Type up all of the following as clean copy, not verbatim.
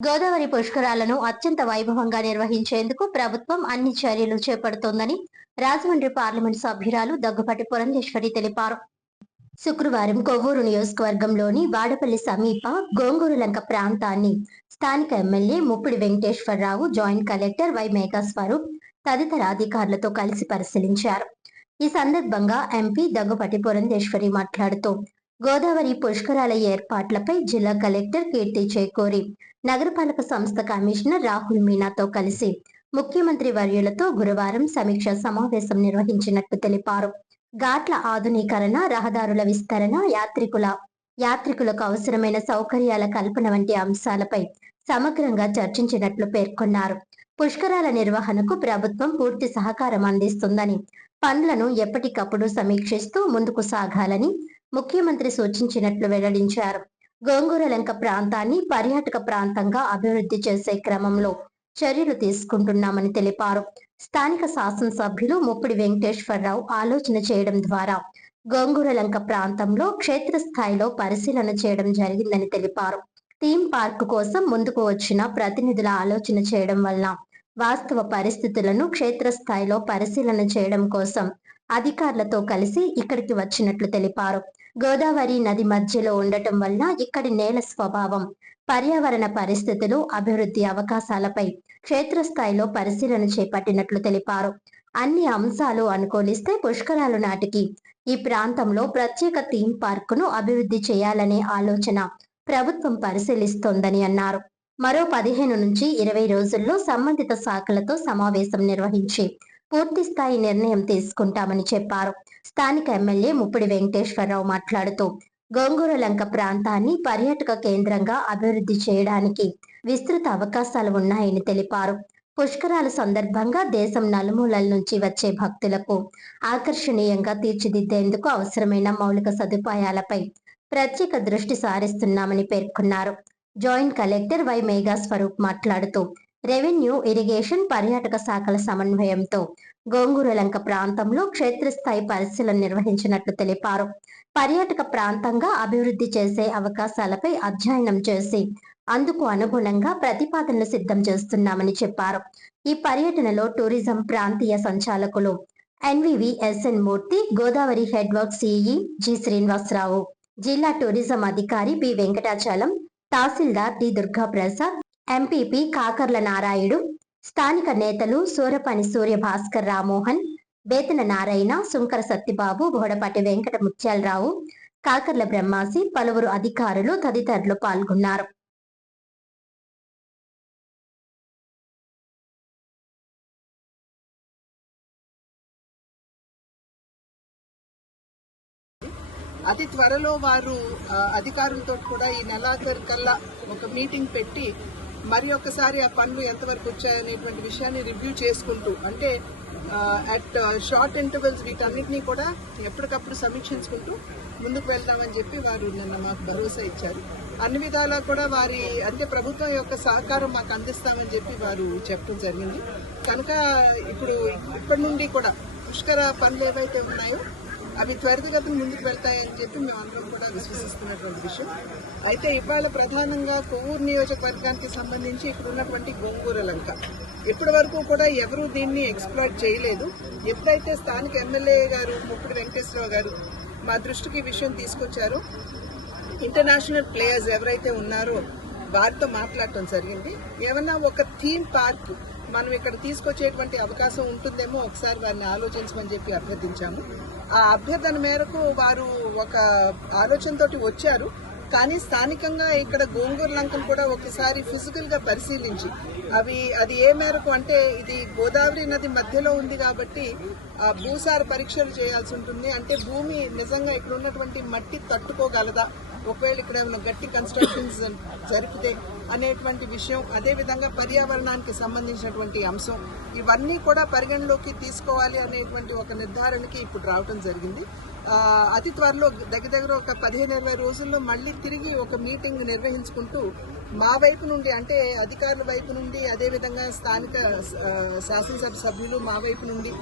గోదావరి పుష్కరాలను అత్యంత వైభవంగా నిర్వహించేందుకు ప్రభుత్వం అన్ని చర్యలు చేపడుతోందని రాజమండ్రి పార్లమెంట్ సభ్యురాలు దగ్గుపాటి పురంధేశ్వరి తెలిపారు. శుక్రవారం కొవ్వూరు నియోజకవర్గంలోని వాడపల్లి సమీప గోంగూరులంక ప్రాంతాన్ని స్థానిక MLA Muppidi Venkateswara Rao, joint collector Y Meghaswaroop తదితర అధికారులతో కలిసి పరిశీలించారు. ఈ సందర్భంగా ఎంపీ దగ్గుపాటి పురంధేశ్వరి మాట్లాడుతూ గోదావరి పుష్కరాల ఏర్పాట్లపై జిల్లా కలెక్టర్ కీర్తి చేకూరి, నగరపాలక సంస్థ కమిషనర్ రాహుల్ మీనాతో కలిసి ముఖ్యమంత్రి వర్యులతో గురువారం సమీక్ష సమావేశం నిర్వహించినట్లు తెలిపారు. ఘాట్ల ఆధునీకరణ, రహదారుల విస్తరణ, యాత్రికులకు అవసరమైన సౌకర్యాల కల్పన వంటి అంశాలపై సమగ్రంగా చర్చించినట్లు పేర్కొన్నారు. పుష్కరాల నిర్వహణకు ప్రభుత్వం పూర్తి సహకారం అందిస్తుందని, పనులను ఎప్పటికప్పుడు సమీక్షిస్తూ ముందుకు సాగాలని ముఖ్యమంత్రి సూచించినట్లు వెల్లడించారు. గోంగూరలంక ప్రాంతాన్ని పర్యాటక ప్రాంతంగా అభివృద్ధి చేసే క్రమంలో చర్యలు తీసుకుంటున్నామని తెలిపారు. స్థానిక శాసనసభ్యులు ముప్పిడి వెంకటేశ్వరరావు ఆలోచన చేయడం ద్వారా గోంగూరలంక ప్రాంతంలో క్షేత్రస్థాయిలో పరిశీలన చేయడం జరిగిందని తెలిపారు. థీమ్ పార్క్ కోసం ముందుకు వచ్చిన ప్రతినిధుల ఆలోచన చేయడం వల్ల వాస్తవ పరిస్థితులను క్షేత్రస్థాయిలో పరిశీలన చేయడం కోసం అధికారులతో కలిసి ఇక్కడికి వచ్చినట్లు తెలిపారు. గోదావరి నది మధ్యలో ఉండటం వల్ల ఇక్కడి నేల స్వభావం, పర్యావరణ పరిస్థితులు, అభివృద్ధి అవకాశాలపై క్షేత్రస్థాయిలో పరిశీలన చేపట్టినట్లు తెలిపారు. అన్ని అంశాలు అనుకూలిస్తే పుష్కరాలు నాటికి ఈ ప్రాంతంలో ప్రత్యేక థీమ్ పార్కును అభివృద్ధి చేయాలనే ఆలోచన ప్రభుత్వం పరిశీలిస్తోందని అన్నారు. మరో 15 నుంచి 20 రోజుల్లో సంబంధిత శాఖలతో సమావేశం నిర్వహించి పూర్తి స్థాయి నిర్ణయం తీసుకుంటామని చెప్పారు. స్థానిక ఎమ్మెల్యే ముప్పిడి వెంకటేశ్వరరావు మాట్లాడుతూ గోంగూరలంక ప్రాంతాన్ని పర్యాటక కేంద్రంగా అభివృద్ధి చేయడానికి విస్తృత అవకాశాలు ఉన్నాయని తెలిపారు. పుష్కరాల సందర్భంగా దేశం నలుమూలల నుంచి వచ్చే భక్తులకు ఆకర్షణీయంగా తీర్చిదిద్దేందుకు అవసరమైన మౌలిక సదుపాయాలపై ప్రత్యేక దృష్టి సారిస్తున్నామని పేర్కొన్నారు. జాయింట్ కలెక్టర్ వై మేఘస్వరూప్ మాట్లాడుతూ రెవెన్యూ, ఇరిగేషన్, పర్యాటక శాఖల సమన్వయంతో గోంగూరలంక ప్రాంతంలో క్షేత్రస్థాయి పరిశీలన నిర్వహించినట్లు తెలిపారు. పర్యాటక ప్రాంతంగా అభివృద్ధి చేసే అవకాశాలపై అధ్యయనం చేసి అందుకు అనుగుణంగా ప్రతిపాదనలు సిద్ధం చేస్తున్నామని చెప్పారు. ఈ పర్యటనలో టూరిజం ప్రాంతీయ సంచాలకులు NVV SN Murthy, Godavari head work CE G Srinivasarao, జిల్లా టూరిజం అధికారి B Venkatachalam, tahsildar D Durgaprasad, MPP Kakarla Narayudu, స్థానిక నేతలు సూరపని సూర్య భాస్కర్ రామోహన్, బేతన నారాయణ, సుంకర సత్యబాబు, బోడపాటి వెంకట ముత్యాలరావు, కాకర్ల బ్రహ్మాసి, పలువురు అధికారులు తదితరులు పాల్గొన్నారు. అతి త్వరలో వారు అధికారులతో కూడా ఈ నెలాఖరు కల్లా ఒక మీటింగ్ పెట్టి మరి ఒకసారి ఆ పనులు ఎంతవరకు వచ్చాయనేటువంటి విషయాన్ని రివ్యూ చేసుకుంటూ, అంటే అట్ షార్ట్ ఇంటర్వెల్స్ వీటన్నిటినీ కూడా ఎప్పటికప్పుడు సమీక్షించుకుంటూ ముందుకు వెళ్తామని చెప్పి వారు నిన్న మాకు భరోసా ఇచ్చారు. అన్ని విధాలా కూడా వారి అంటే ప్రభుత్వం యొక్క సహకారం మాకు అందిస్తామని చెప్పి వారు చెప్పడం జరిగింది. కనుక ఇప్పటి నుండి కూడా పుష్కర పనులు ఏవైతే ఉన్నాయో అవి త్వరితగతిని ముందుకు వెళ్తాయని చెప్పి మేము అందరం కూడా విశ్వసిస్తున్నటువంటి విషయం. అయితే ఇవాళ ప్రధానంగా కొవ్వూరు నియోజకవర్గానికి సంబంధించి ఇక్కడ ఉన్నటువంటి గోంగూరలంక ఇప్పటి వరకు కూడా ఎవరూ దీన్ని ఎక్స్ప్లాయిట్ చేయలేదు. ఎప్పుడైతే స్థానిక ఎమ్మెల్యే గారు ముప్పిడి వెంకటేశ్వరరావు గారు మా దృష్టికి ఈ విషయం తీసుకొచ్చారో, ఇంటర్నేషనల్ ప్లేయర్స్ ఎవరైతే ఉన్నారో వారితో మాట్లాడటం జరిగింది. ఏమన్నా ఒక థీమ్ పార్క్ మనం ఇక్కడ తీసుకొచ్చేటువంటి అవకాశం ఉంటుందేమో ఒకసారి వారిని ఆలోచించమని చెప్పి అభ్యర్థించాము. ఆ అభ్యర్థన మేరకు వారు ఒక ఆలోచనతోటి వచ్చారు. కానీ స్థానికంగా ఇక్కడ గోంగూరు లంకను కూడా ఒకసారి ఫిజికల్ గా పరిశీలించి అది ఏ మేరకు, అంటే ఇది గోదావరి నది మధ్యలో ఉంది కాబట్టి భూసార పరీక్షలు చేయాల్సి ఉంటుంది. అంటే భూమి నిజంగా ఇక్కడ ఉన్నటువంటి మట్టి తట్టుకోగలదా, ఒకవేళ ఇక్కడ ఏమైనా గట్టి కన్స్ట్రక్షన్స్ జరిపితే అనేటువంటి విషయం, అదేవిధంగా పర్యావరణానికి సంబంధించినటువంటి అంశం, ఇవన్నీ కూడా పరిగణలోకి తీసుకోవాలి అనేటువంటి ఒక నిర్ధారణకి ఇప్పుడు రావటం జరిగింది. అతి త్వరలో దగ్గర ఒక 15-20 రోజుల్లో మళ్ళీ తిరిగి ఒక మీటింగ్ నిర్వహించుకుంటూ మా వైపు నుండి, అంటే అధికారుల వైపు నుండి, అదేవిధంగా స్థానిక శాసనసభ సభ్యులు మా వైపు నుండి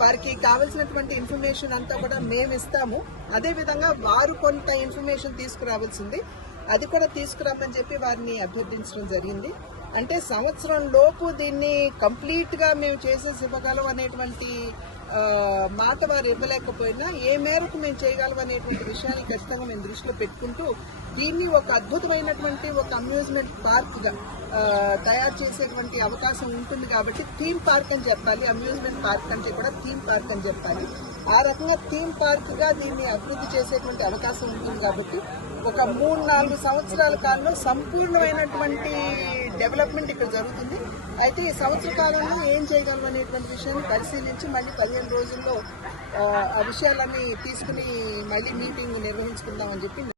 వారికి కావాల్సినటువంటి ఇన్ఫర్మేషన్ అంతా కూడా మేము ఇస్తాము. అదేవిధంగా వారు కొంత ఇన్ఫర్మేషన్ తీసుకురావాల్సింది. అది కూడా తీసుకురమ్మని చెప్పి వారిని అభ్యర్థించడం జరిగింది. అంటే సంవత్సరం లోపు దీన్ని కంప్లీట్గా మేము చేసేసి ఇవ్వగలం అనేటువంటి మాట వారు ఇవ్వలేకపోయినా ఏ మేరకు మేము చేయగలం అనేటువంటి విషయాన్ని ఖచ్చితంగా మేము దృష్టిలో పెట్టుకుంటూ దీన్ని ఒక అద్భుతమైనటువంటి ఒక అమ్యూజ్మెంట్ పార్క్గా తయారు చేసేటువంటి అవకాశం ఉంటుంది. కాబట్టి థీమ్ పార్క్ అని చెప్పాలి, అమ్యూజ్మెంట్ పార్క్ అంటే కూడా థీమ్ పార్క్ అని చెప్పాలి. ఆ రకంగా థీమ్ పార్క్గా దీన్ని అభివృద్ధి చేసేటువంటి అవకాశం ఉంటుంది. కాబట్టి ఒక 3-4 సంవత్సరాల కాలంలో సంపూర్ణమైనటువంటి డెవలప్మెంట్ ఇక్కడ జరుగుతుంది. అయితే ఈ సంవత్సర కాలంలో ఏం చేయగలం అనేటువంటి విషయాన్ని పరిశీలించి మళ్ళీ 15 రోజుల్లో ఆ విషయాలన్నీ తీసుకుని మళ్ళీ మీటింగ్ నిర్వహించుకుందామని చెప్పి